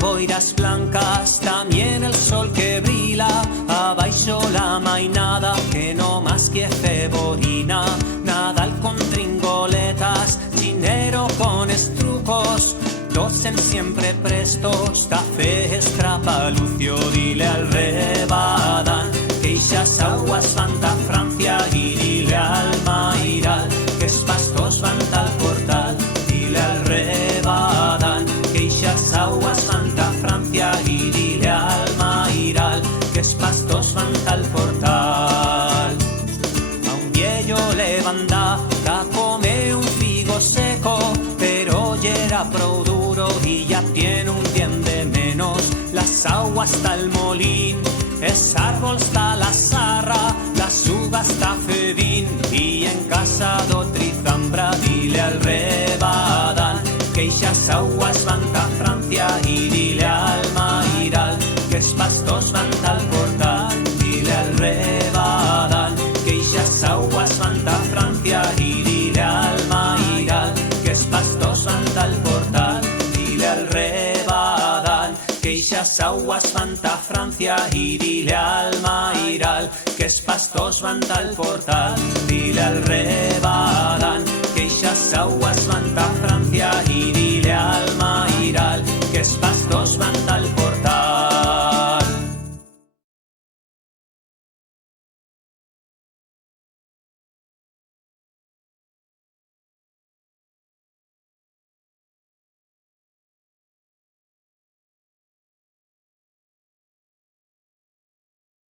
boiras blancas, también el sol que brila, abaixo la mainada que no más que ceborina, nadal con tringoletas, dinero con estrucos, dosen siempre prestos, da fe estrapalucio, dile al Rebadán, que ixas aguas van ta Francia, y dile al Mairal, que es pastos van tal portal, dile al Rebadán, que ixas aguas van ta Francia, y dile al Mairal, que es pastos van tal portal. A un viejo le van da come un figo seco, pero ya era prou duro y ya tiene un diente menos. Las aguas está el molín, es árbol está la sarra, las uvas está fedín, y en casa do Trizambra dile al Rebadán, que ixas aguas van ta Francia, y dile al Mairal, que es pastos van tal portal, dile al Rebadán, que ixas aguas van ta Francia, y dile al Mairal, que es pastos van tal portal, dile al Rebadán, que ixas aguas van ta Francia, y dile al Mairal, que es pastos van tal portal, dile al Rebadán, que ixas aguas van ta Francia, y dile al Mairal, que es pastos